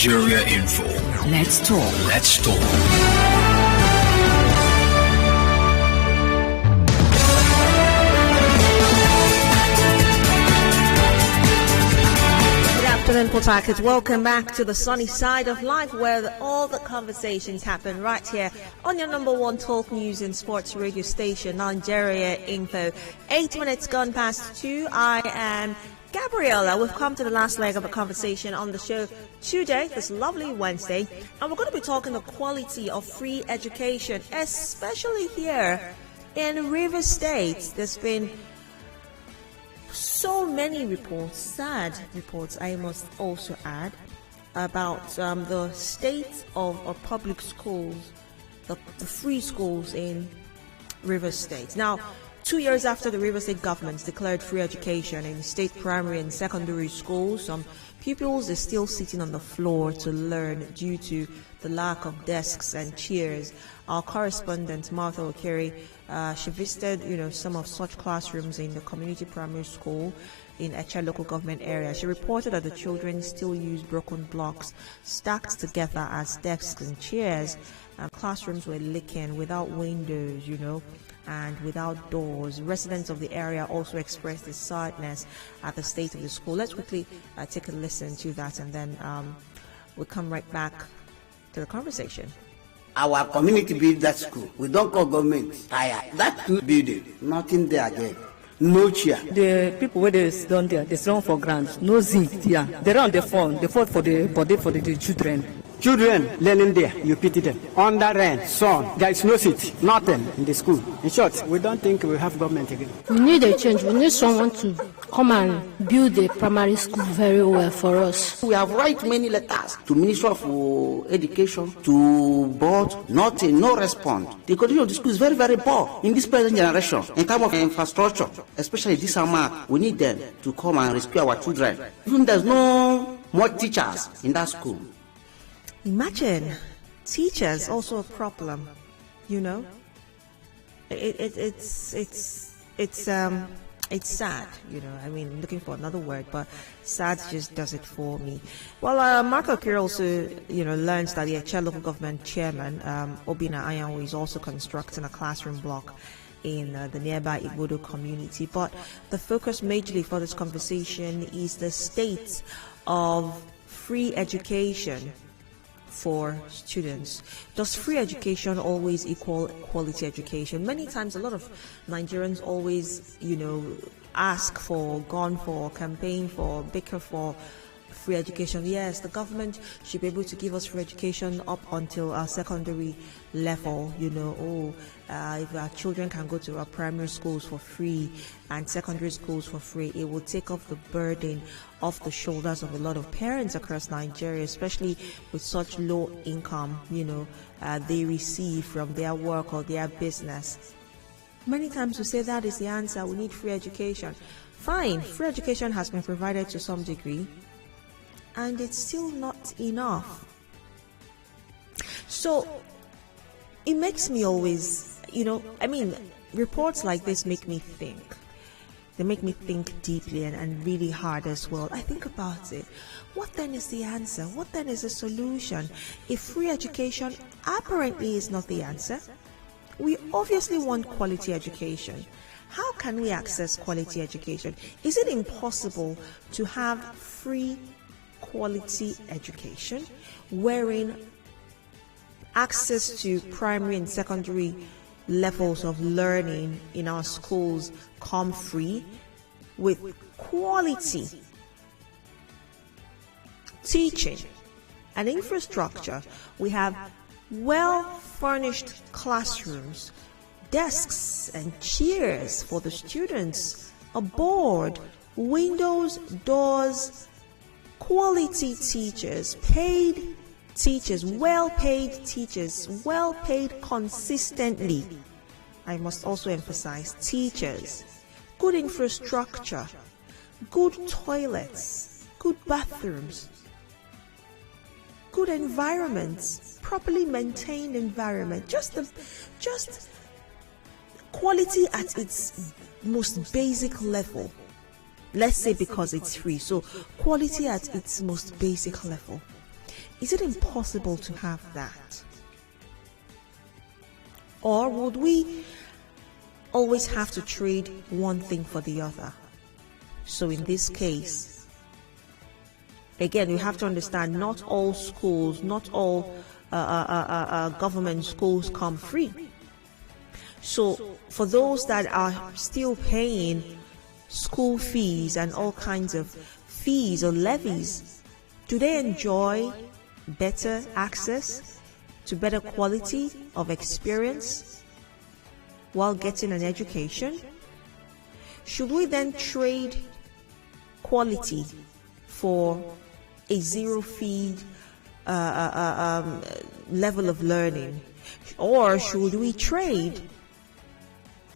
Nigeria Info. Let's talk. Let's talk. Port Harcourt. Welcome back to the sunny side of life where all the conversations happen right here on your number one talk news and sports radio station, Nigeria Info. 8 minutes gone past 2. I am Gabriella. We've come to the last leg of the conversation on the show today, this lovely Wednesday, and we're going to be talking the quality of free education, especially here in Rivers State. There's been so many reports, sad reports, I must also add, about the state of our public schools, the free schools in Rivers State. Now, 2 years after the Rivers State government declared free education in state primary and secondary schools, some pupils are still sitting on the floor to learn due to the lack of desks and chairs. Our correspondent, Martha Okere, she visited, some of such classrooms in the community primary school in Echa local government area. She reported that the children still use broken blocks stacked together as desks and chairs. Classrooms were leaking without windows, and without doors. Residents of the area also expressed their sadness at the state of the school. Let's quickly take a listen to that, and then we'll come right back to the conversation. Our community built that school. We don't call government tired. That school building, nothing there again. No chair. The people where they down there, they run for grants. No zinc there. They run the phone. They fought for the body for the children. Children learning there, you pity them. Under rain, sun, there is no seat, nothing in the school. In short, we don't think we have government again. We need a change. We need someone to come and build the primary school very well for us. We have write many letters to Ministry of Education, to board, nothing, no response. The condition of the school is very, very poor in this present generation. In terms of infrastructure, especially this summer, we need them to come and rescue our children. Even there's no more teachers in that school. Imagine teachers also a problem, It's sad, I mean, looking for another word, but sad just does it for me. Well, Marco Kira also, learns that the Echa local government chairman, Gabriella Anyanwu, is also constructing a classroom block in the nearby Igbodo community. But the focus majorly for this conversation is the state of free education for students. Does free education always equal quality education? Many times, a lot of Nigerians always, ask for, gone for, campaign for, bicker for free education. Yes, the government should be able to give us free education up until our secondary level, if our children can go to our primary schools for free and secondary schools for free, it will take off the burden off the shoulders of a lot of parents across Nigeria, especially with such low income, they receive from their work or their business. Many times we say that is the answer, we need free education. Fine, free education has been provided to some degree, and it's still not enough. So it makes me always, reports like this make me think. They make me think deeply and really hard as well. I think about it. What then is the answer? What then is the solution? If free education apparently is not the answer, we obviously want quality education. How can we access quality education? Is it impossible to have free quality education wherein access to primary and secondary levels of learning in our schools come free with quality teaching and infrastructure? We have well-furnished classrooms, desks and chairs for the students, a board, windows, doors, quality teachers, paid teachers, well-paid teachers, well-paid consistently. I must also emphasize teachers, good infrastructure, good toilets, good bathrooms, good environments, properly maintained environment, just quality at its most basic level. Let's say because it's free, so quality at its most basic level. Is it impossible to have that? Or would we always have to trade one thing for the other? So in this case, again, you have to understand, not all schools, not all government schools come free. So for those that are still paying school fees and all kinds of fees or levies, do they enjoy better access to better quality of experience while getting an education? Should we then trade quality for a zero fee level of learning? Or should we trade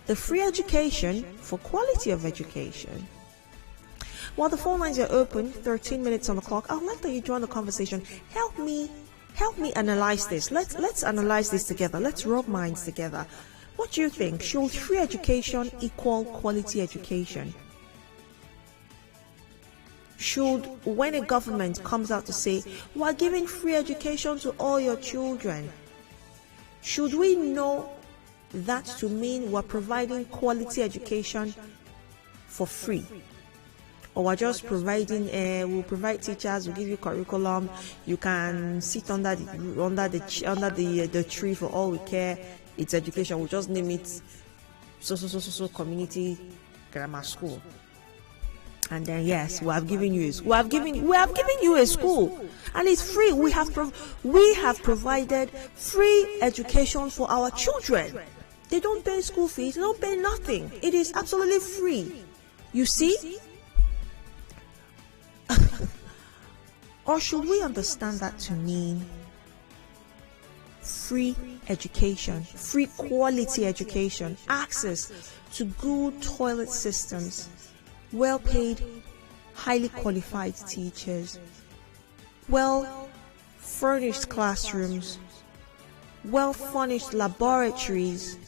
the free education for quality of education? While the phone lines are open, 13 minutes on the clock, I'd like that you join the conversation. Help me analyze this. Let's analyze this together. Let's rub minds together. What do you think? Should free education equal quality education? Should, when a government comes out to say, we're giving free education to all your children, should we know that to mean we're providing quality education for free? Or we're just providing, we'll provide teachers, we'll give you curriculum, you can sit under the tree for all we care, it's education, we'll just name it so community grammar school. And then yes, we have given you a school, and it's free. We have provided free education for our children. They don't pay school fees, they don't pay nothing. It is absolutely free. You see? Or should we understand that to mean free education, free quality education, access to good toilet systems, well-paid, highly qualified teachers, well-furnished classrooms, well-furnished laboratories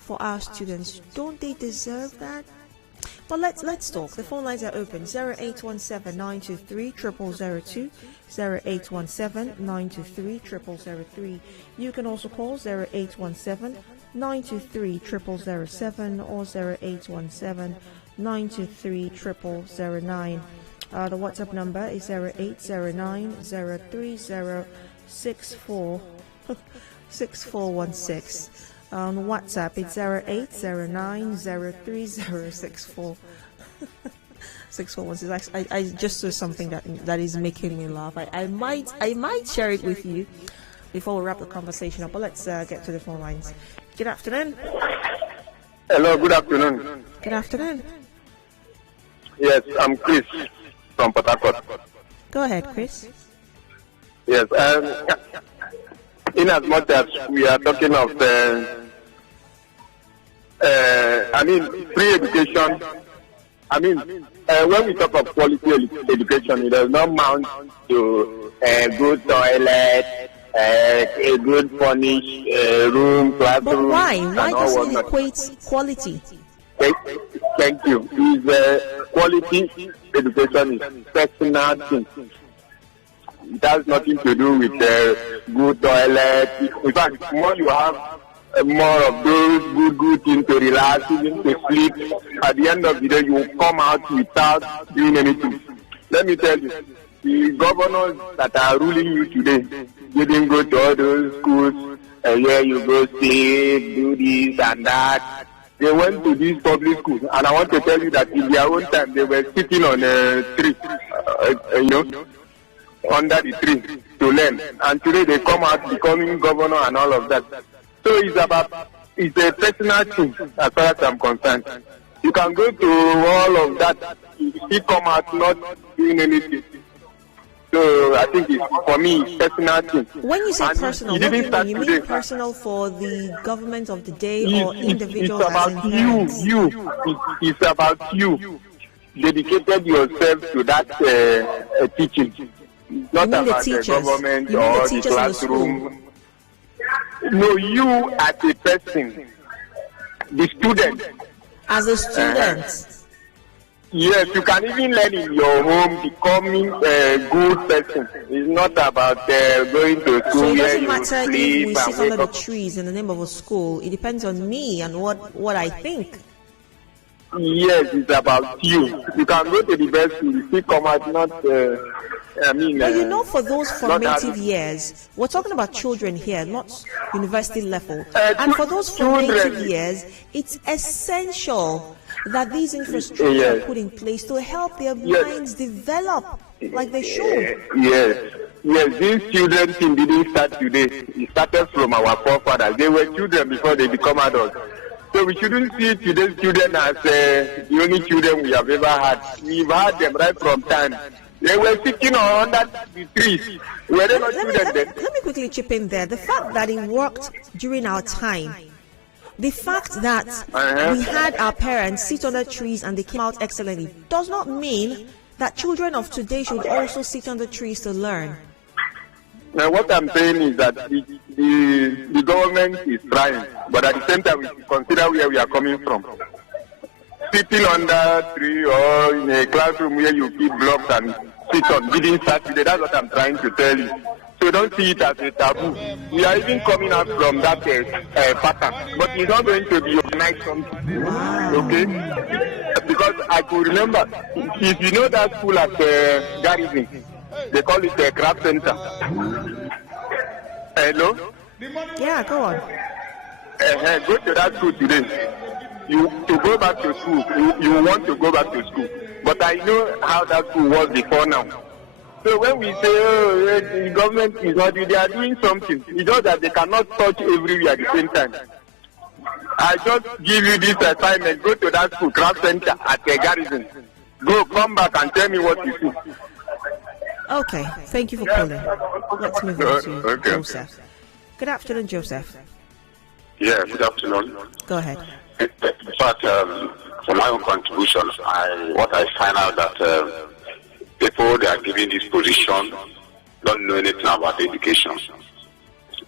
for our students? Don't they deserve that? But let's talk. The phone lines are open. 0817-923-0002, 0817-923-0003. You can also call 0817-923-0007 or 0817-923-0009. The WhatsApp number is 0809-03064-6416. On WhatsApp, it's 0809-03064-6416. I just saw something that is making me laugh. I might share it with you before we wrap the conversation up. But let's get to the phone lines. Good afternoon. Hello, good afternoon. Good afternoon. Yes, I'm Chris from Port Harcourt. Go ahead, Chris. Yes, in as much as we are talking of free education, when we talk of quality education, it does not mount to a good toilet, a good furnished room, classroom. But why? Why doesn't it equate quality? Thank you. Quality education is personal thing. It has nothing to do with good toilet. In fact, more you have, more of those good things to relax, even to sleep. At the end of the day, you will come out without doing anything. Let me tell you, the governors that are ruling you today, they didn't go to all those schools where you go sleep, do this and that. They went to these public schools, and I want to tell you that in their own time, they were sitting on a tree, under the tree to learn. And today they come out becoming governor and all of that. So it's a personal thing as far as I'm concerned. You can go to all of that, you still come out not doing anything. So I think for me, it's personal thing. When you say personal, what do you mean personal for the government of the day or individuals? It's about you. It's about you. Dedicated yourself to that teaching. Not about the government or the classroom. No, you as a person, the student. As a student. Yes, you can even learn in your home, becoming a good person. It's not about going to school. So it where doesn't you matter if sleep we and sit under wake the up. trees in the name of a school. It depends on me and what I think. Yes, it's about you. You can go to the best school, you still come out not. But you know, for those not formative having- years, we're talking about children here, not university level. Uh, And for those children- formative years, it's essential that these infrastructure Yes. are put in place to help their Yes. minds develop like they should. Yes, these children thing didn't start today. It started from our forefathers. They were children before they become adults. So we shouldn't see today's children as the only children we have ever had. We've had them right from time. They were sitting under the trees. Were they not children then? Let me quickly chip in there. The fact that it worked during our time, the fact that we had our parents sit under trees and they came out excellently, does not mean that children of today should also sit under trees to learn. Now, what I'm saying is that the government is trying, but at the same time, we should consider where we are coming from. Sitting under a tree or in a classroom where you keep blocks and sit on didn't start today. That's what I'm trying to tell you. So don't see it as a taboo. We are even coming out from that pattern, but it's not going to be overnight something. Okay? Because I could remember, if you know that school at Garrison, they call it the craft center. Hello? Yeah, go on. Go to that school today. To go back to school, you want to go back to school. But I know how that school was before now. So when we say, the government is not, they are doing something. It's just that they cannot touch everywhere at the same time. I just give you this assignment. Go to that school, craft center at the Garrison. Go, come back and tell me what you see. Okay, thank you for calling. Let's move on to Okay. Joseph. Good afternoon, Joseph. Yeah, good afternoon. Go ahead. In fact, for my own contribution, what I find out that people that are given this position don't know anything about education.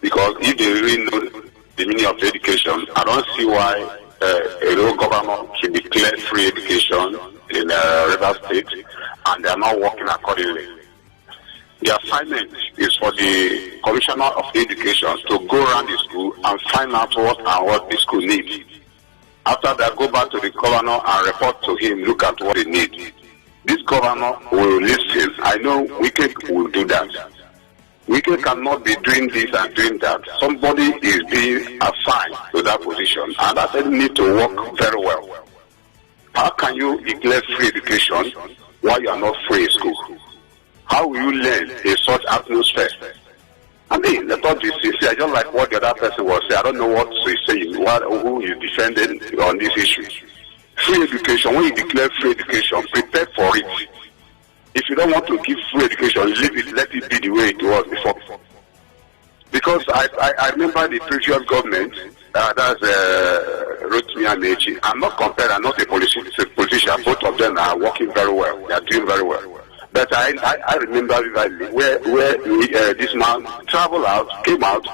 Because if they really know the meaning of education, I don't see why a local government should declare free education in River State and they are not working accordingly. The assignment is for the Commissioner of Education to go around the school and find out what the school needs. After that, go back to the governor and report to him, look at what they need. This governor will listen. I know Wike will do that. Wike cannot be doing this and doing that. Somebody is being assigned to that position, and that person needs to work very well. How can you declare free education while you are not free in school? How will you learn in such atmosphere? I mean, let us be sincere, just like what the other person was saying. I don't know what to say, who is defending on this issue. Free education, when you declare free education, prepare for it. If you don't want to give free education, leave it, let it be the way it was before. Because I remember the previous government, that's Rotimi and Meiji. I'm not comparing, I'm not a politician. Both of them are working very well. They are doing very well. But I remember vividly where this man traveled out, came out,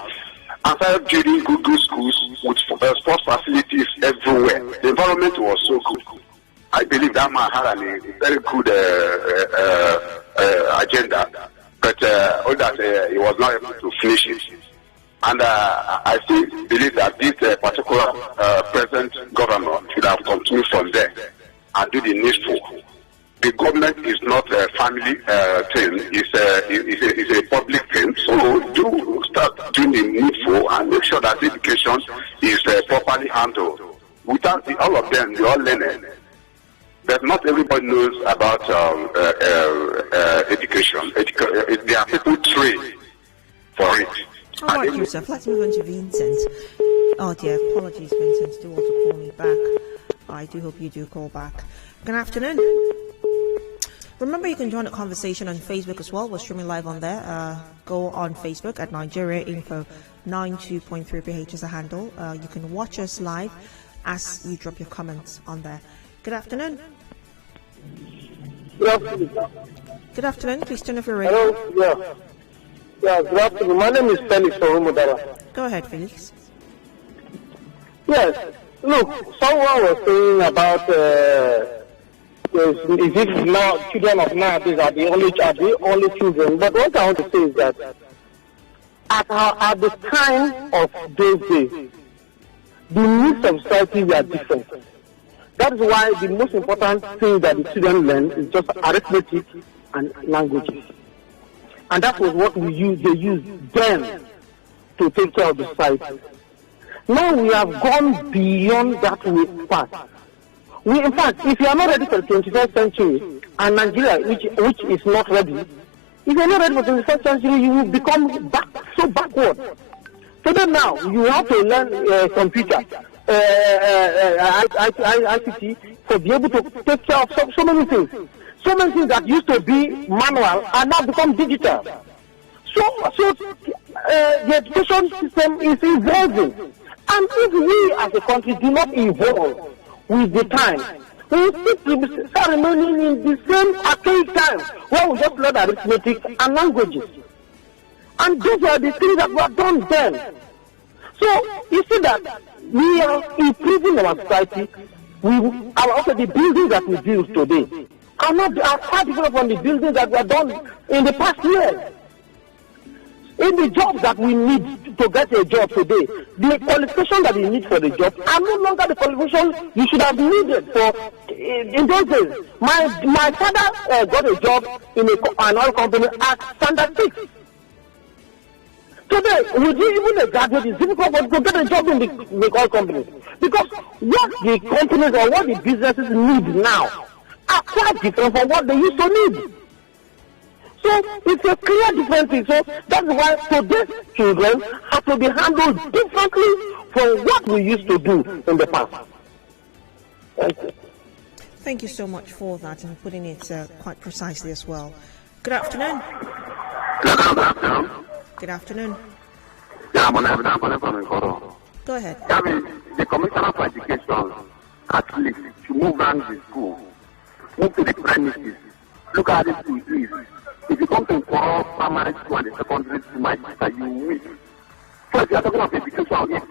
and started building good schools with sports facilities everywhere. The environment was so good. I believe that man had a very good agenda, but all that he was not able to finish it. And I still believe that this particular present governor should have continued from there and do the needful. The government is not a family thing; it's a public thing. So do start doing the needful and make sure that education is properly handled. Without all of them, they all learn it. But not everybody knows about education. There are people trained for it. All right, Joseph, let's move on to Vincent. Oh dear, apologies, Vincent. Do want to call me back. I do hope you do call back. Good afternoon. Remember, you can join the conversation on Facebook as well. We're streaming live on there. Go on Facebook at Nigeria Info 92.3 PH is a handle. You can watch us live as you drop your comments on there. Good afternoon. Good afternoon. Good afternoon. Please turn off your radio. Hello. Yeah, good afternoon. My name is Felix Orumudara. Go ahead, Felix. Yes. Look, someone was saying about is it now children of nowadays are the only children? But what I want to say is that at the time of those days, the needs of society were different. That is why the most important thing that the children learn is just arithmetic and languages. And that was what they used then to take care of the society. Now we have gone beyond that part. In fact, if you are not ready for the 21st century, and Nigeria, which is not ready, if you are not ready for the 21st century, you will become so backward. So then now, you have to learn computer, ICT, to be able to take care of so many things. So many things that used to be manual are now become digital. So the education system is evolving. And if we as a country do not evolve with the time, we will start remaining in the same archaic time where we just learn arithmetic and languages. And those are the things that were done then. So you see that we are improving our society. Also the buildings that we build today are far different from the buildings that were done in the past years. In the jobs that we need to get a job today, the qualification that you need for the job are no longer the qualifications you should have needed for in those days. My father got a job in an oil company at Standard 6. Today, with even a graduate, it's difficult to get a job in the oil companies because what the companies or what the businesses need now are quite different from what they used to need. So it's a clear difference. So that's why today's children have to be handled differently from what we used to do in the past. Thank you. Thank you so much for that and putting it quite precisely as well. Good afternoon. Good afternoon. Go ahead. The Commissioner for Education at least to move around the school, move to the premises, look at it to this. If you come to primary school and the secondary school, my sister, you weep. So if you are talking of education,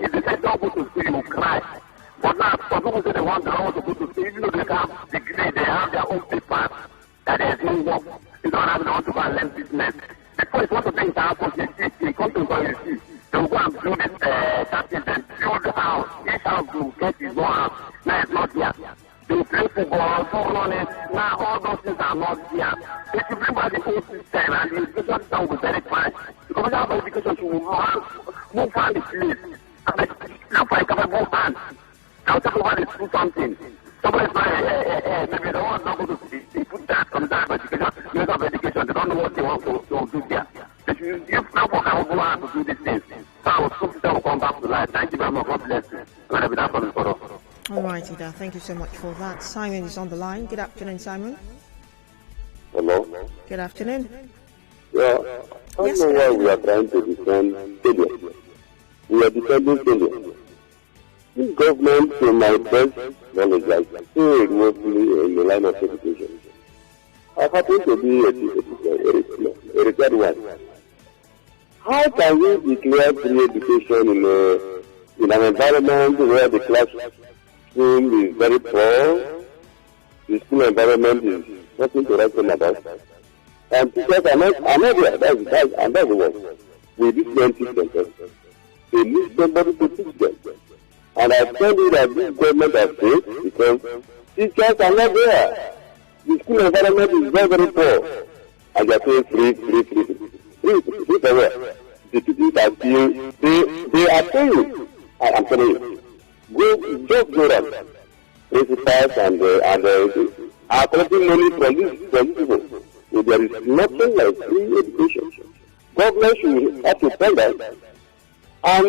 if they say don't go to school, you will cry. But now, some people say they want to go to school, even though they have degree, they have their own papers, that there's no work. You don't have to go and learn business. Before you want to bring down for you come to university, they will go and build it, and build the house. Each house will get his own house. Now it's not there. They will play football, so on it. Now all those things are not there. If you bring back the whole system and the education system will be very fine, the Commissioner for Education should move on the place. And look for a capable hand. Now take over the school something. Somebody's like, maybe they want not go to school. They put that on that Minister of Education. They don't know what they want to do there. They should use now for capable hand to do these things. So our school system will come back to life. Thank you very much. God bless you. And I'll be done for this photo. All right, Ida. Thank you so much for that. Simon is on the line. Good afternoon, Simon. Hello. Good afternoon. Yeah, I don't know why we are trying to defend failure. We are defending failure. This government, to my best knowledge, has failed mostly in the line of education. I happen to be a retired one. How can we declare free education in an environment where the classroom is very poor, the school environment is nothing to write home about, and teachers are not there. That's the work. We need them teach themselves. They need somebody to teach them. And I tell you that this government has failed because teachers are not there. The school environment is very, very poor. And they are saying free for where? The teachers are still, they are paying. I'm telling you. Just go around. Principals and are collecting money from these people. So there is nothing like free education. Government should have to spend that and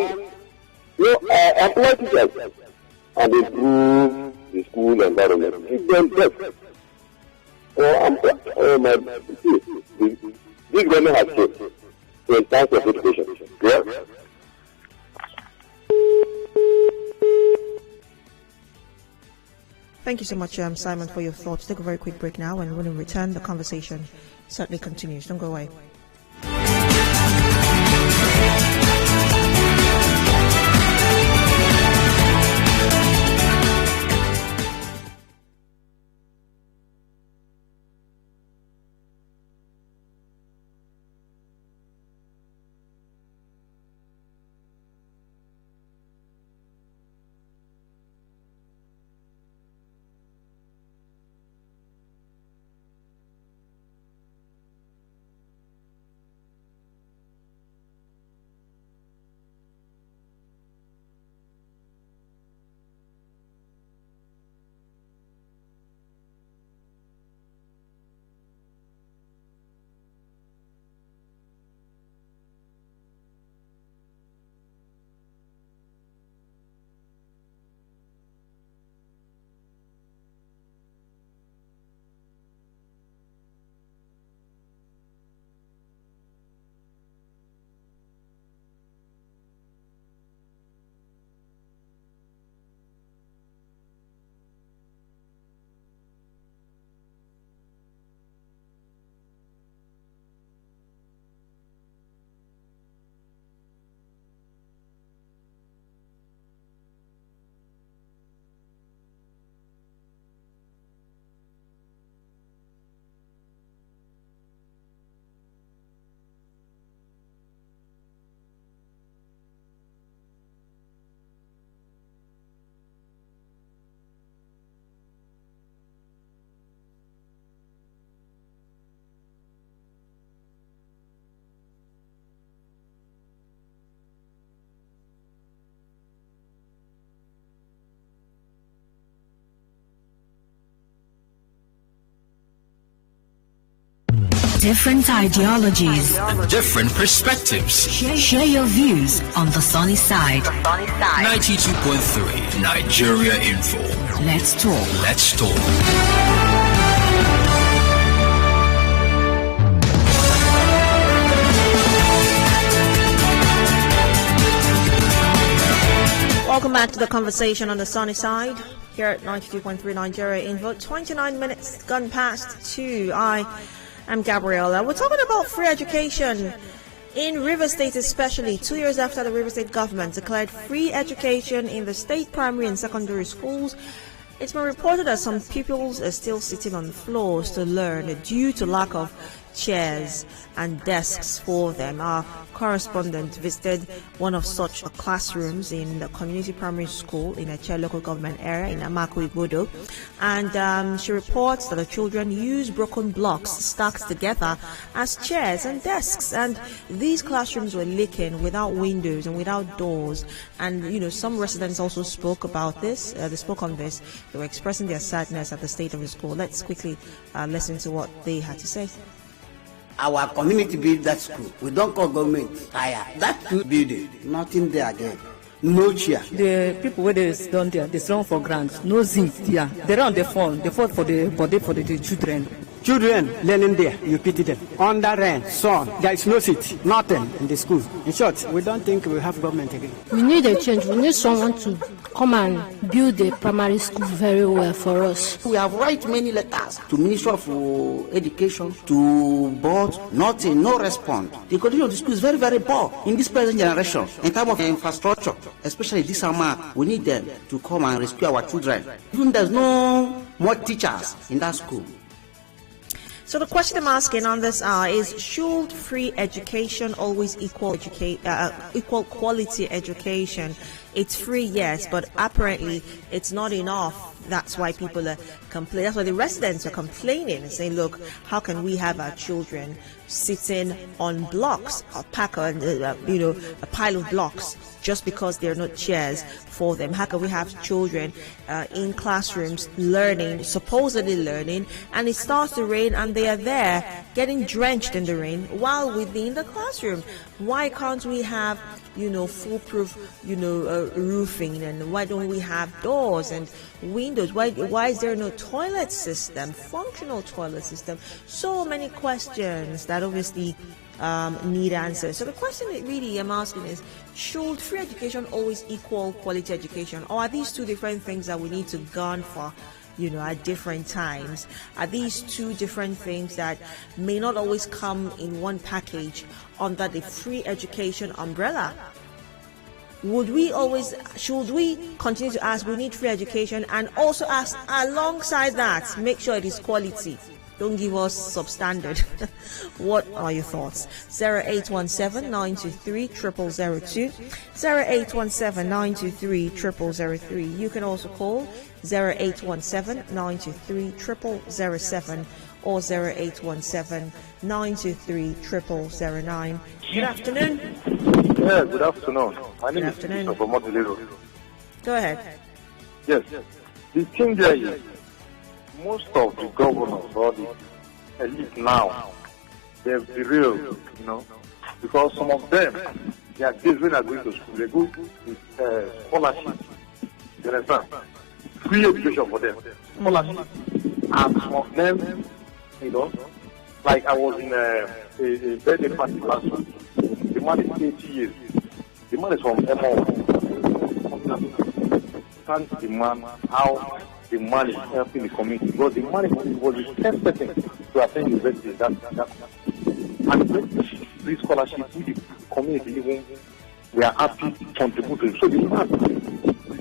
employ teachers and improve the school environment. Give them best. This government has failed in terms of education. Yeah? Thank you so much, Simon, for your thoughts. Take a very quick break now, and when we return, the conversation certainly continues. Don't go away. Different ideologies. Different perspectives. Share your views on the sunny side. 92.3 Nigeria Info. Let's talk. Let's talk. Welcome back to the conversation on the sunny side here at 92.3 Nigeria Info. 29 minutes gone past 2. I am Gabriella. We're talking about free education in River State, especially 2 years after the River State government declared free education in the state primary and secondary schools. It's been reported that some pupils are still sitting on the floors to learn due to lack of chairs and desks for them. Our correspondent visited one of such classrooms in the community primary school in a local government area in Amaku Igbodo, and she reports that the children use broken blocks stacked together as chairs and desks, and these classrooms were leaking without windows and without doors. And some residents also spoke about this. They spoke on this. They were expressing their sadness at the state of the school. Let's quickly listen to what they had to say. Our community built that school. We don't call government hire. That school building, nothing there again. No chair. The people where they down there, they run for grants. No zinc there. They run the phone. They fought for the body for the children. Children learning there, you pity them. Under rain, sun, there is no seat, nothing in the school. In short, we don't think we have government again. We need a change. We need someone to come and build the primary school very well for us. We have write many letters to Ministry of Education, to board, nothing, no response. The condition of the school is very, very poor in this present generation. In terms of infrastructure, especially this summer, we need them to come and rescue our children. Even there's no more teachers in that school. So the question I'm asking on this hour is, should free education always equal quality education? It's free, yes, but apparently it's not enough. That's why people are complaining. That's why the residents are complaining and saying, look, how can we have our children sitting on blocks, a pile of blocks, just because there are not chairs for them? How can we have children in classrooms learning, supposedly learning, and it starts to rain and they are there getting drenched in the rain while within the classroom? Why can't we have foolproof, roofing, and why don't we have doors and windows? Why is there no toilet system, functional toilet system? So many questions that obviously need answers. So the question that really I'm asking is, should free education always equal quality education, or are these two different things that we need to gun for? At different times? Are these two different things that may not always come in one package under the free education umbrella? Should we continue to ask, we need free education, and also ask alongside that, make sure it is quality? Don't give us substandard. What are your thoughts? 0817-923-0002, 0817-923-0003. You can also call 0817-923-0007 or 0817-923-0009. Good afternoon. Yeah, good afternoon. My name is Peter from Modulero. Go ahead. Yes. The thing there is, most of the governors or the elite now, they've derailed, because some of them, they are kids when they are going to school, they go with scholarship. You understand? Free education for them. Scholarship. And some of them, like I was in a birthday party last week. The man is 80 years. The man is from MO. Thank the man how the man is helping the community. Because the man was the first person to attend university. And this scholarship with the community, even we are happy to contribute to it. So the man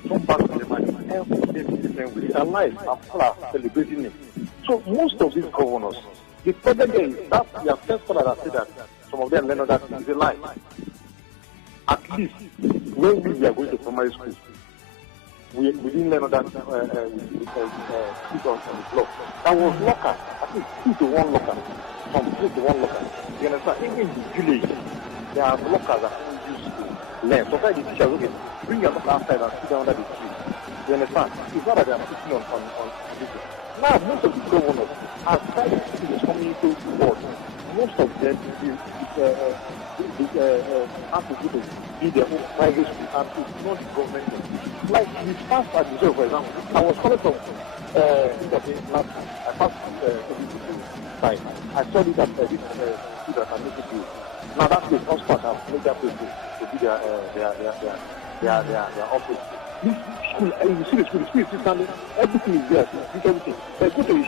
come back to the man and help them with their life and people are celebrating it. So most of these governors, the problem is that your first scholar that said that some of them learn that is a lie. At least when we are going to primary school, we didn't learn that with on the block. That was locker, at least 2 to 1 locker, from 2 to 1 locker. You understand? Even in the village, there are lockers that we used to learn. Sometimes the teachers, okay, bring your locker outside and sit down under the tree. You understand? It's not that they are sitting on this. Now, most of the governors are trying to see the community board most of them have to go to be their own private school and it's not the government. Like the past admission, for example, I was coming from last I passed time. I saw this at this school that I'm making to. Now that place, Oxford have made that place to be their office. This school, you see the school is still standing, everything is there, everything. They go to the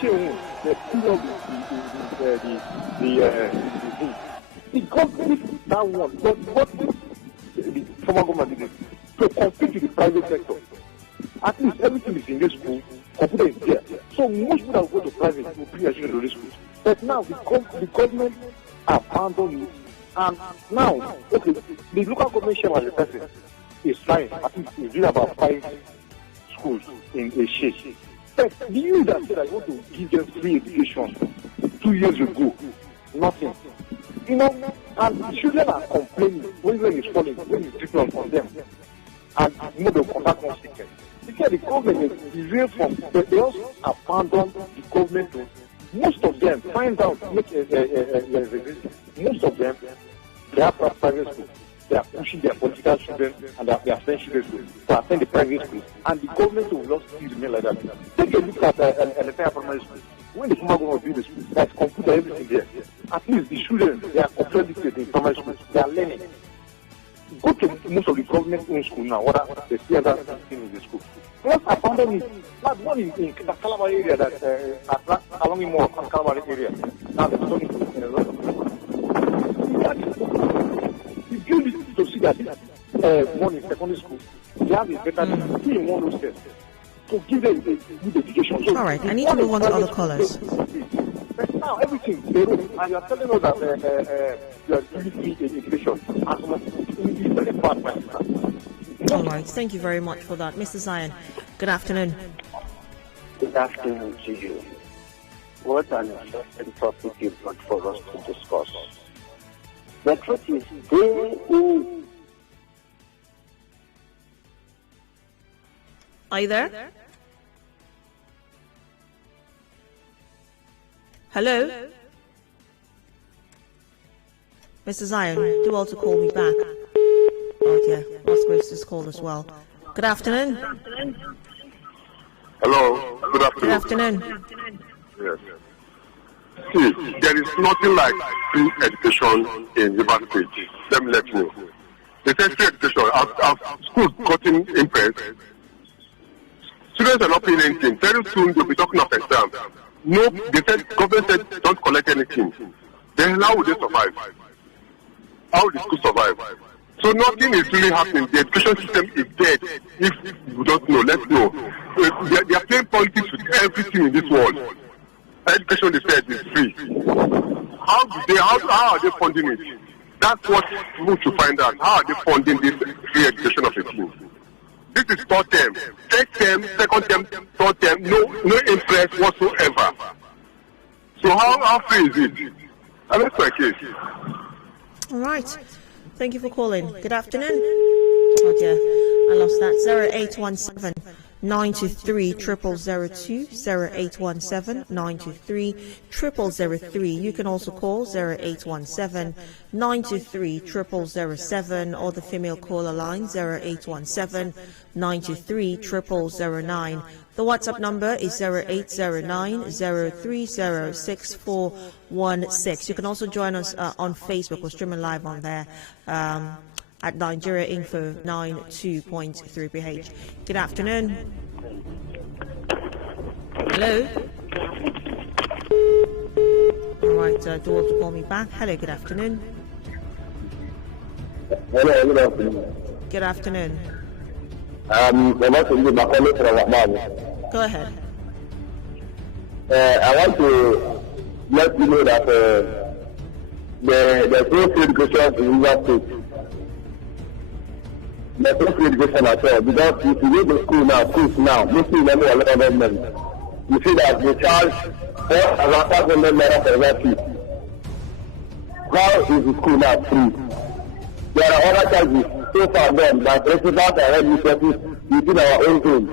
show, they pull up the government that one, but what the former government did to compete with the private sector. At least everything is in this school, computer is there. So most people that go to private will be assured to this school. But now the government abandoned it, and now, okay, the local government share as a person is trying, at least it's doing about 5 schools in a shake. But the you that said I want to give them free education 2 years ago, nothing. You know, and the children are complaining when it's falling, when it's different from them. And you know, the contact consequence. Because the government is real from, but they also abandon the government to, most of them, find out, most of them, they have private schools. They are pushing their political children and their friend children to attend the private schools. And the government will not still remain like that. Take a look at an entire primary school. When the former government build the school, there's computer, everything there. At least the children, they are accredited in primary schools. They are learning. Go to most of the government-owned school now, what they see that thing in the school. Plus, abandon it. Like one in the Calabar area, that along in more Calabar area. Now they're talking to you need to see that one in secondary school, they have a better two in one hostel to give them a good education. So all right, I need to move on to other callers. But now everything, and you are telling us that you are giving free education. All right, thank you very much for that. Mr. Zion, good afternoon. Good afternoon to you. What an interesting topic you brought for us to discuss. The truth is, Are you there? Hello? Mr. Zion, do well to call me back. Oh yeah, lost Grace's call as well. Good afternoon. Hello, good afternoon. Good afternoon. Yes. See, there is nothing like free education in River State. Let me let you know. They say free education. As schools gotten impressed, students are not paying anything. Very soon they'll be talking of exams. No, they said, government said don't collect anything. Then how will they survive? How will the school survive? So nothing is really happening. The education system is dead. If you don't know, let's know. They are playing politics with everything in this world. Education, they said, is free. How are they funding it? That's what we need to find out. How are they funding this free education of a team? This is third term. First term, second term, third term, no interest whatsoever. So how free is it? And that's my case. All right. Thank you for calling. Good afternoon. Oh dear, I lost that. 0817 923 0002, 0817 923 0003. You can also call 0817 923 0007 or the female caller line 0817 923 0009. The WhatsApp number is 0809 030 6416. You can also join us on Facebook. We're streaming live on there at Nigeria Info 92.3 PH. Good afternoon. Hello. All right, do want to call me back. Hello, good afternoon. Hello, good afternoon. Good afternoon. Go ahead. I want to let you know that there's no free education in River State. There's no free education at all. Because if you go to schools now, mostly in the local government, you see that they charge 4,500 naira for every fee. How is the school now free? There are other charges so far done by principals and headmistresses within our own zone.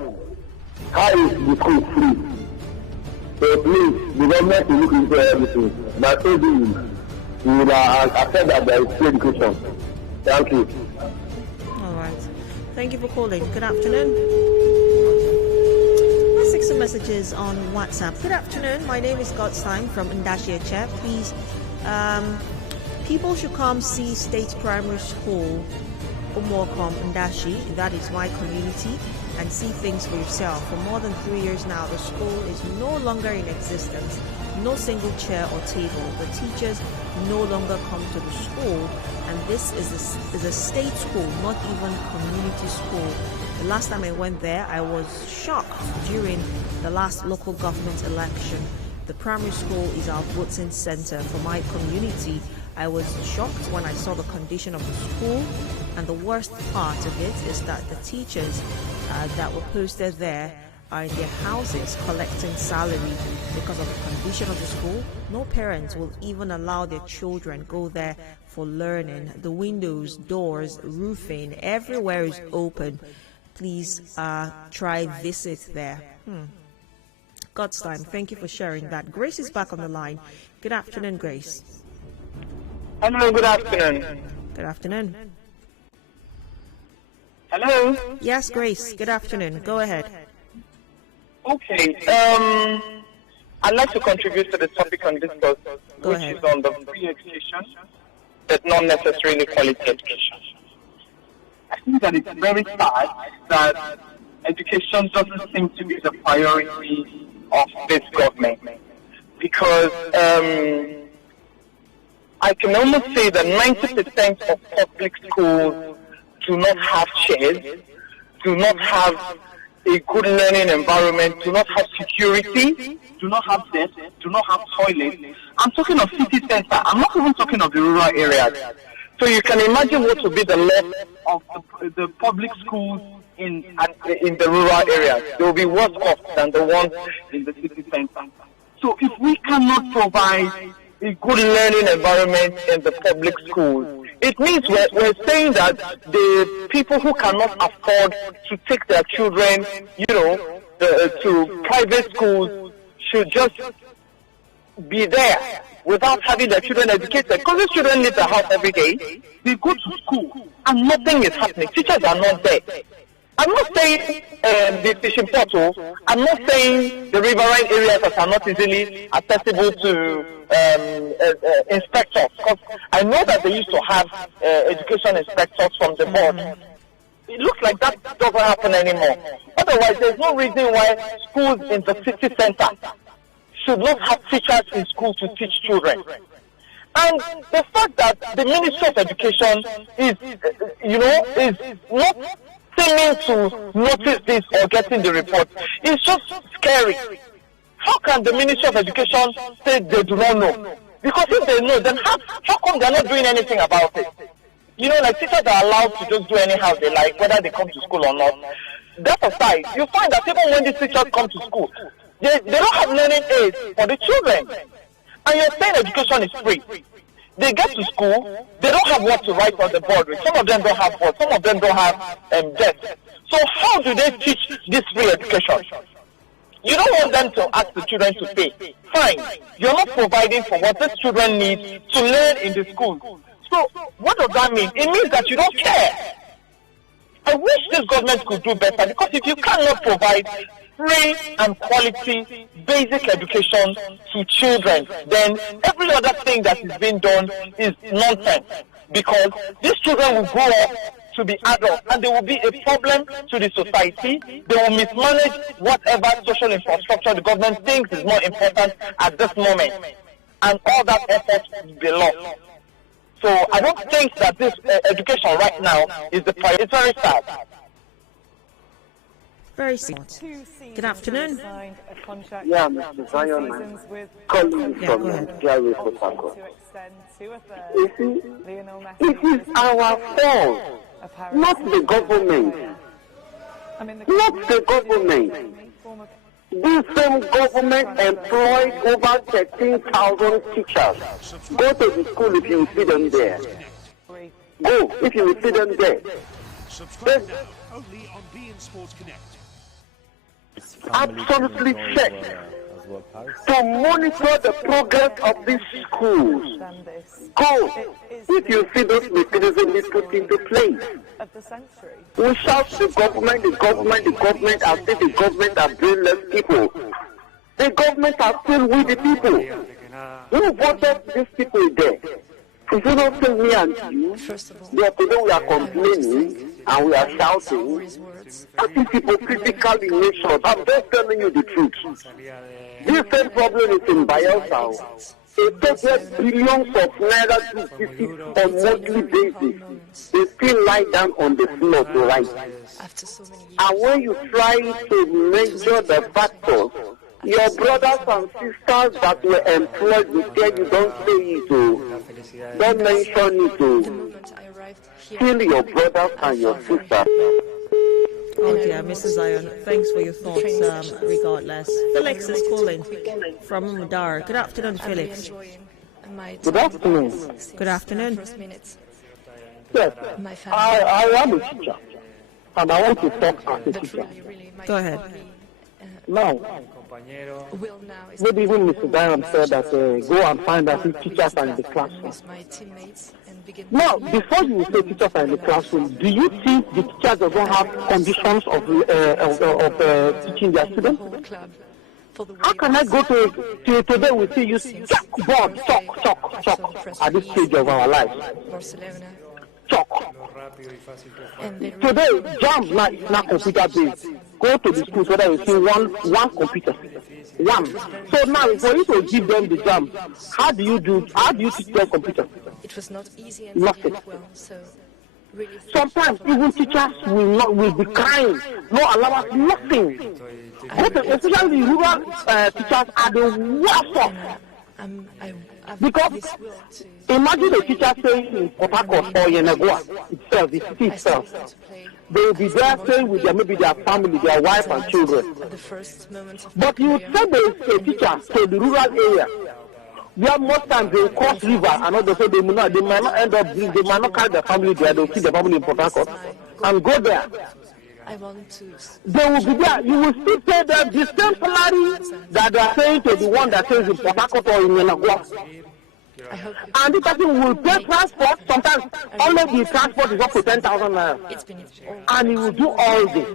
How is the school free? So please, the government will look into everything. But maybe we will accept that there is free education. Thank you. All right. Thank you for calling. Good afternoon. Let's take some messages on WhatsApp. Good afternoon. My name is Godstein from Ndashi Eche. Please, people should come see State Primary School, Umuokom, Ndashi. That is my community. And see things for yourself. For more than 3 years now, the school is no longer in existence. No single chair or table. The teachers no longer come to the school, and this is a state school, not even community school. The last time I went there, I was shocked during the last local government election. The primary school is our voting center for my community. I was shocked when I saw the condition of the school, and the worst part of it is that the teachers that were posted there are in their houses collecting salary because of the condition of the school. No parents will even allow their children go there for learning. The windows, doors, roofing, everywhere is open. Please try visit there. God's time. Thank you for sharing that. Grace is back on the line. Good afternoon, Grace. Hello, good afternoon. Good afternoon. Hello? Yes, Grace. Good afternoon. Go ahead. Okay. I'd like to contribute to the topic on discourse, which is on the free education, but not necessarily quality education. I think that it's very sad that education doesn't seem to be the priority of this government, because I can almost say that 90% of public schools do not have chairs, do not have a good learning environment, do not have security, do not have desks, do not have toilets. I'm talking of city center. I'm not even talking of the rural areas. So you can imagine what will be the loss of the public schools in the rural areas. They will be worse off than the ones in the city center. So if we cannot provide a good learning environment in the public schools, it means we're saying that the people who cannot afford to take their children, to private schools should just be there without having their children educated. Because these children leave the house every day, they go to school and nothing is happening. Teachers are not there. I'm not saying the fishing portal. I'm not saying the riverine areas that are not easily accessible to inspectors. Because I know that they used to have education inspectors from the board. It looks like that doesn't happen anymore. Otherwise, there's no reason why schools in the city center should not have teachers in school to teach children. And the fact that the Ministry of Education is not seeming to notice this or getting the report is just scary. How can the Ministry of Education say they do not know? Because if they know, then how come they're not doing anything about it? Like teachers are allowed to just do anyhow they like, whether they come to school or not. That aside, you find that even when these teachers come to school, they don't have learning aids for the children. And you're saying education is free. They get to school, they don't have what to write on the board with. Some of them don't have board, some of them don't have desks. So how do they teach this free education? You don't want them to ask the children to pay. Fine. You're not providing for what these children need to learn in the school. So what does that mean? It means that you don't care. I wish this government could do better, because if you cannot provide free and quality basic education to children, then every other thing that is being done is nonsense, because these children will grow up to be adults and they will be a problem to the society. They will mismanage whatever social infrastructure the government thinks is more important at this moment, and all that effort will be lost. So I don't think that this education right now is the priority. It's very sad. Very smart. Good afternoon. Yeah, Mr. Zion, calling from Nigeria, Port Harcourt. You see, it is our fault, not the government. Not the government. This same government employed over 13,000 teachers. Go to the school if you see them there. Go if you see them there. Only on beIN Sports Connect. Absolutely check to monitor the progress of these schools. Go. If you see those mechanisms be put into place, we shout the government, as if the government are brainless people. The government are still with the people. Who voted these people there? If you don't tell me and you, today we are complaining and we are shouting. That is hypocritical in nature. I'm just telling you the truth. This same problem is in Bayelsa. They take billions of naira to visit on monthly basis. They still lie down on the floor to write. And when you try to measure the factors, your brothers and sisters that were employed with them, you don't say it to, don't mention it to. Kill your brothers and your sisters. Oh dear, Mrs. Zion, thanks for your thoughts, regardless. Felix is calling from Mudar. Good afternoon, Felix. Good afternoon. Good afternoon. Yes, I am a teacher, and I want to talk as a teacher. Go ahead. Now, maybe even Mr. Zion said that go and find out if teachers are in the classroom. Now, before you say teachers are in the classroom, do you think the teachers don't have conditions of teaching their students? How can I go to today we see you chalk at this stage of our lives? Chalk. Today, jump now computer based. Go to the school so that you see one computer. One. So now for you to give them the jam, how do you teach them computer? It was not easy and nothing. Well, so really sometimes even teachers will be crying, no allowance, nothing. Especially the rural teachers are the worst off. Because imagine a teacher saying in Port Harcourt or Yenagoa itself, the city itself, they will be there staying with maybe their family, their wife and children. But you send a teacher to the rural area, where most times they will cross river and all they say they might not end up, they might not carry their family there, they will keep their family in Port Harcourt and go there. They will be there. You will still pay them the same salary that they are paying to the one that stays in Port Harcourt or in Yenagoa. And the person will pay transport. Sometimes only the transport is up to 10,000 naira. And he will do all this.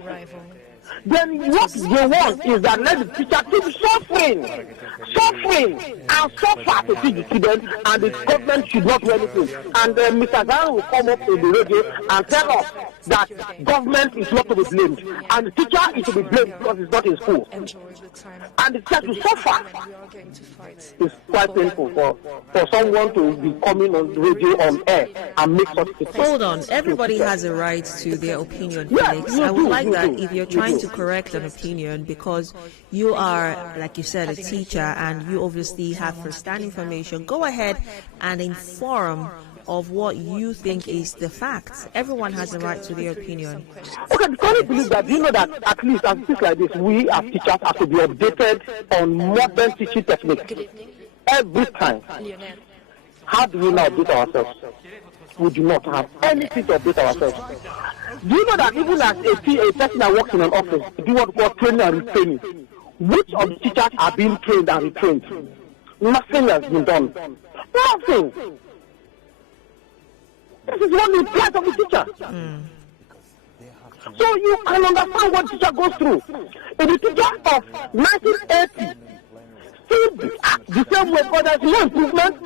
Then what they want is that let the teacher keep suffering and suffer to teach the students, and the government should not do anything. And Mr. Zion will come up to the radio and tell us that government is not to be blamed, and the teacher is to be blamed because it's not in school. And the teacher to suffer. It's quite painful for someone to be coming on the radio on air and make such statements. Hold on, everybody has a right to their opinion, Felix. I would like that if you're trying to correct an opinion, because you are, like you said, a teacher and you obviously have first-hand information, go ahead and inform of what you think is the facts. Everyone has a right to their opinion. Okay, can you believe that? Do you know that at least as things like this, we as teachers have to be updated on modern teaching techniques every time? How do we now update ourselves? We do not have anything to update ourselves. Do you know that even as a person that works in an office, do what we call training and retraining? Which of the teachers are being trained and retrained? Nothing has been done. Nothing. This is what the plight of the teacher. So you can understand what the teacher goes through. In the teacher of 1980, still the same way, but there's no improvement.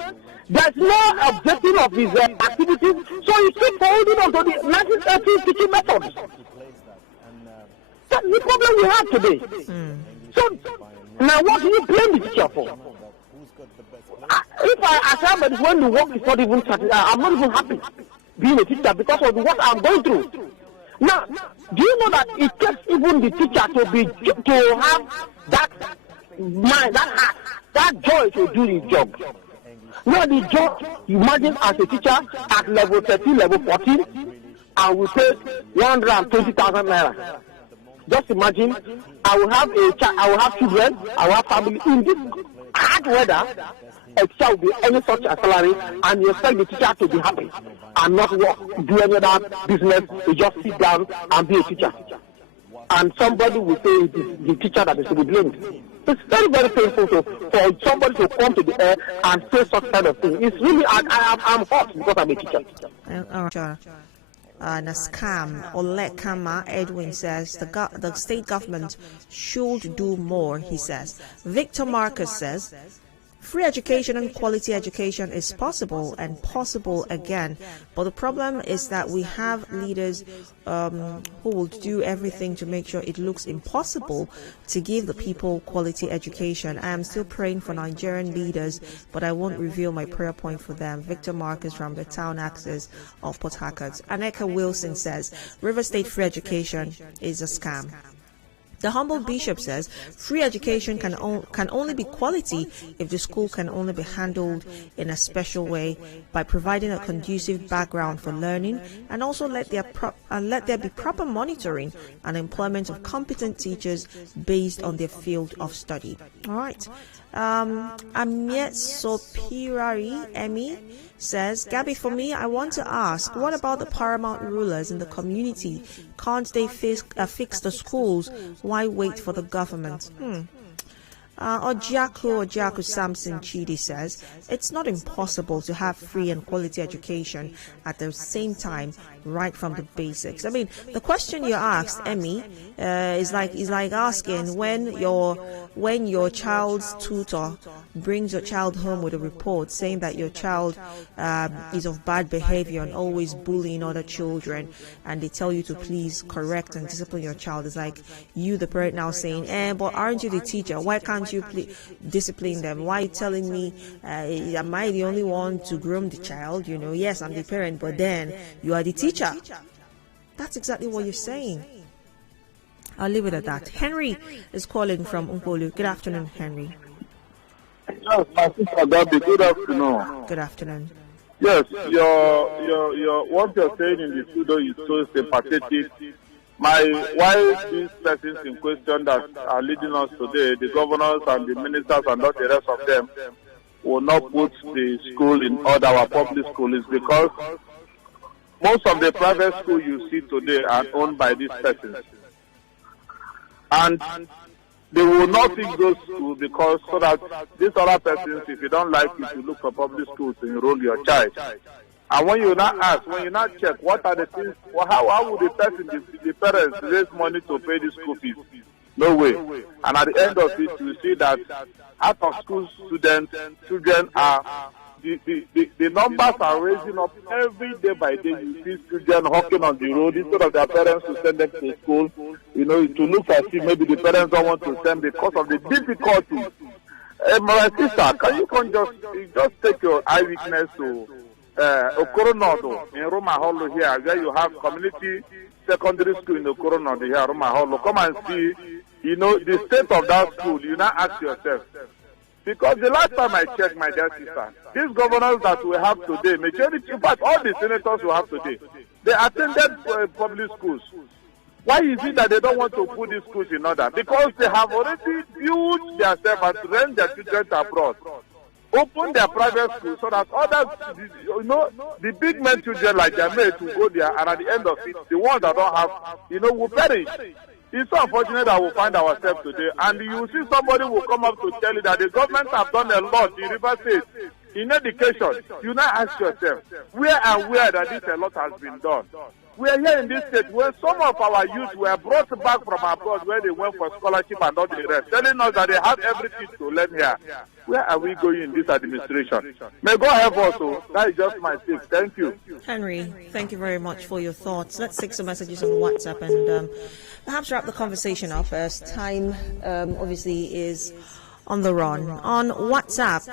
There's no objective of his activities. So you keep holding on to the 1980 teaching methods. That's the problem we have today. So now what do you blame the teacher for? If I assume that when the work is not even started, I'm not even happy being a teacher because of what I'm going through. Now, do you know that it takes even the teacher to have that mind, that heart, that joy to do his job? Now the job, imagine as a teacher at level 13, level 14, I will take 120,000 naira. Just imagine, I will have children, I will have family in this hard weather. A teacher will be any such a salary, and you expect the teacher to be happy and not work, do any other business, you just sit down and be a teacher. and somebody will say it is the teacher that is to be blamed. It's very, very painful for somebody to come to the air and say such kind of thing. It's really, I'm hot because I'm a teacher. Sure. Naskam Olekama Edwin says the state government should do more, he says. Victor Marcus says free education and quality education is possible and possible again, but the problem is that we have leaders who will do everything to make sure it looks impossible to give the people quality education. I am still praying for Nigerian leaders, but I won't reveal my prayer point for them. Victor Marcus from the town axis of Port Harcourt. Aneka Wilson says River State free education is a scam. The humble bishop says free education can only be quality if the school can only be handled in a special way by providing a conducive background for learning, and also let there be proper monitoring and employment of competent teachers based on their field of study. All right. Amiet Sopirari Emmy says, Gabby, for me, I want to ask, what about the paramount rulers in the community? Can't they fix the schools? Why wait for the government? Ojaku Samson Chidi says, it's not impossible to have free and quality education at the same time, right from the basics. I mean, the question you asked, Emmy, is like asking when your child's tutor brings your child home with a report saying that your child is of bad behavior and always bullying other children, and they tell you to please correct and discipline your child. It's like you, the parent, now saying, but aren't you the teacher? Why can't you discipline them? Why are you telling me, am I the only one to groom the child? You know, yes, I'm the parent, but then you are the teacher. That's exactly what you're saying. I'll leave it at that. Henry is calling from Unkolu. Good afternoon, Henry. Yes, my sister Gabby, good afternoon. Good afternoon. Yes, your what you're saying in the studio is so sympathetic. Why these persons in question that are leading us today, the governors and the ministers and not the rest of them, will not put the school in order, our public school, is because most of the private schools you see today are owned by these persons. And they will not fix those schools because so that these other persons, if you don't like it, you look for public schools to enroll your child. And when you not ask, when you not check, what are the things, how would the parents raise money to pay the school fees? No way. And at the end of it, you see that out of school students, children are, the numbers are raising up every day by day. You see children hawking on the road instead of their parents to send them to school. You know, to look as if maybe the parents don't want to send because of the difficulties. My sister, can you just take your eyewitness to Okoronodo in Roma Hollow here, where you have community secondary school in Okoronodo here, Roma Hollow. Come and see, you know, the state of that school. You now ask yourself. Because the last time I checked, my dear sister, these governors that we have today, majority, in fact, all the senators we have today, they attended public schools. Why is it that they don't want to put these schools in order? Because they have already built themselves and sent their children abroad. Open their private schools so that others, you know, the big men children like their mates will go there, and at the end of it, the ones that don't have, you know, will perish. It's so unfortunate that we find ourselves today, and you see somebody will come up to tell you that the government have done a lot in River State in education. You now ask yourself, where and where that this a lot has been done? We are here in this state where some of our youth were brought back from abroad where they went for scholarship and all the rest, telling us that they have everything to learn here. Where are we going in this administration? May God help us. So that is just my take. Thank you. Henry, thank you very much for your thoughts. Let's take some messages on WhatsApp and perhaps wrap the conversation up as time obviously is on the run. On WhatsApp,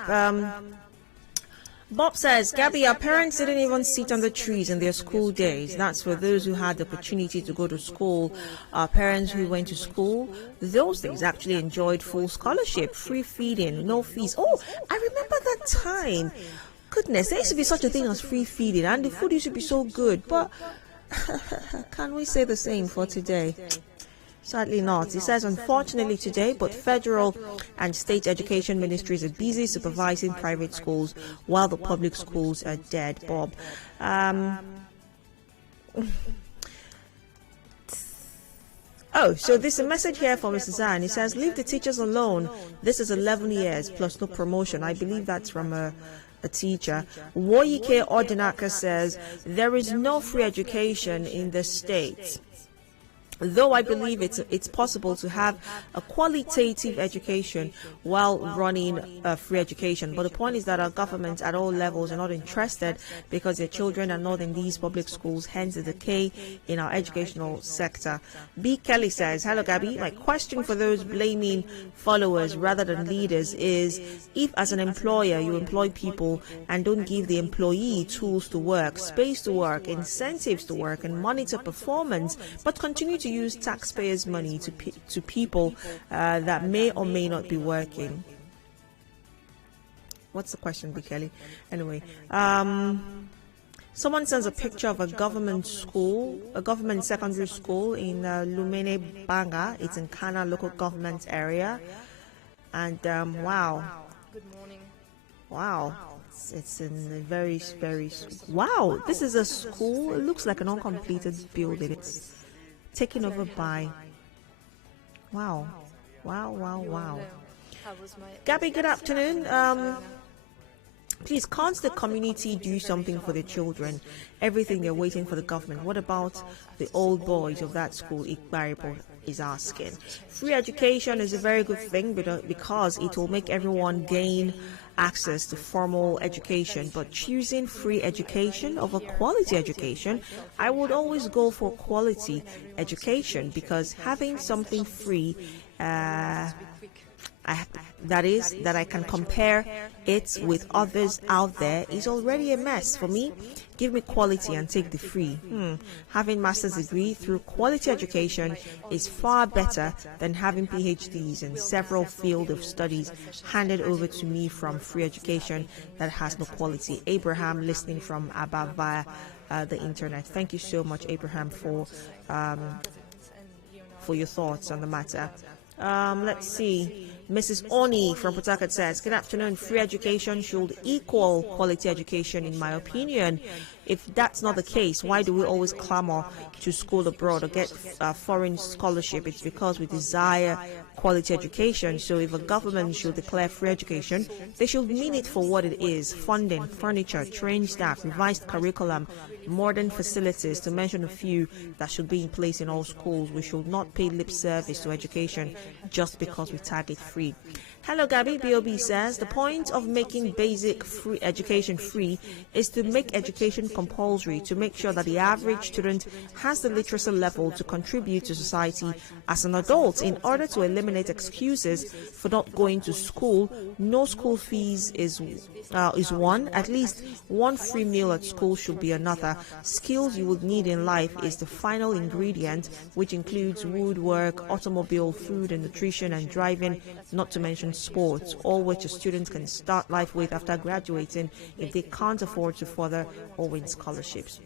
Bob says, Gabby, our parents didn't even sit on the trees in their school days. That's for those who had the opportunity to go to school. Our parents who went to school those days actually enjoyed full scholarship, free feeding, no fees. Oh, I remember that time. Goodness, there used to be such a thing as free feeding, and the food used to be so good. But can we say the same for today? Sadly not. He says, unfortunately today, but federal and state education ministries are busy supervising private schools while the public schools are dead. Bob. Oh, so there's a message here from Mrs. Ann. It says, leave the teachers alone. This is 11 years plus no promotion. I believe that's from a teacher. Woyike Ordinaka says, there is no free education in the state. Though I believe it's possible to have a qualitative education while running free education. But the point is that our governments at all levels are not interested because their children are not in these public schools, hence the decay in our educational sector. B. Kelly says, hello Gabby, my question for those blaming followers rather than leaders is, if as an employer you employ people and don't give the employee tools to work, space to work, incentives to work and monitor performance, but continue to use taxpayers' money to people that may or may not be working. What's the question, B. Kelly? Anyway, someone sends a picture of a government school, a government secondary school in Lumene Banga. It's in Kana local government area. And wow. Good morning. Wow. It's in a very, wow. This is a school. It looks like an uncompleted building. It's taken over by, wow. Gabby, good afternoon. Please, can't the community do something for the children? Everything they're waiting for the government. What about the old boys of that school? Ikbaripo is asking. Free education is a very good thing because it will make everyone gain access to formal education, but choosing free education over quality education, I would always go for quality education, because having something free that I can compare it with others out there is already a mess. For me, give me quality and take the free. Having master's degree through quality education is far better than having PhDs in several fields of studies handed over to me from free education that has no quality. Abraham, listening from Abba via the internet. Thank you so much, Abraham, for your thoughts on the matter. Let's see. Mrs. Oni from Port Harcourt says, good afternoon. Free education should equal quality education, in my opinion. If that's not the case, why do we always clamor to school abroad or get foreign scholarship? It's because we desire quality education. So if a government should declare free education, they should mean it for what it is: funding, furniture, trained staff, revised curriculum, modern facilities, to mention a few that should be in place in all schools. We should not pay lip service to education just because we tag it free. Hello Gabby, B.O.B. says, the point of making basic free education free is to make education compulsory, to make sure that the average student has the literacy level to contribute to society as an adult. In order to eliminate excuses for not going to school, no school fees is one. At least one free meal at school should be another. Skills you would need in life is the final ingredient, which includes woodwork, automobile, food and nutrition, and driving, not to mention sports, all which a student can start life with after graduating if they can't afford to further or win scholarships.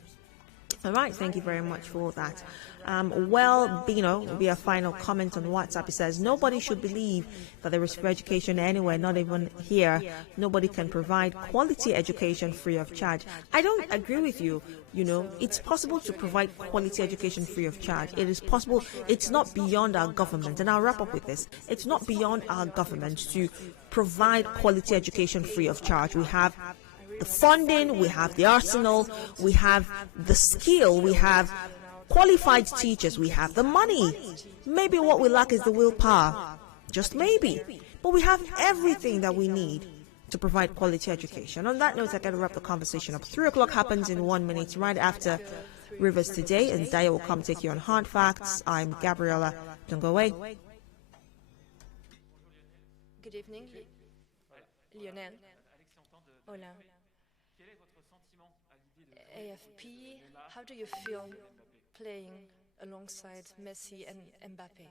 All right, thank you very much for that. Well, Bino will be a final comment on WhatsApp. It says, nobody should believe that there is free education anywhere, not even here. Nobody can provide quality education free of charge. I don't agree with you. You know, it's possible to provide quality education free of charge. It is possible. It's not beyond our government. And I'll wrap up with this. It's not beyond our government to provide quality education free of charge. We have the funding, we have the arsenal, we have the skill, we have qualified teachers, we have the money. Maybe what we lack is the willpower, just maybe. But we have everything that we need to provide quality education. On that note, I got to wrap the conversation up. 3 o'clock happens in 1 minute, right after Rivers Today, and Daya will come take you on Hard Facts. I'm Gabriella. Don't go away. Good evening, Lionel. Hola. AFP, how do you feel playing alongside Messi and Mbappe?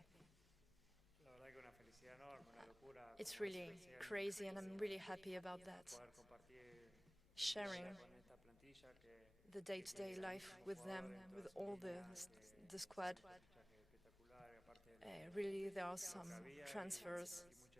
It's really crazy, and I'm really happy about that. Sharing the day-to-day life with them, with all the squad. Really, there are some transfers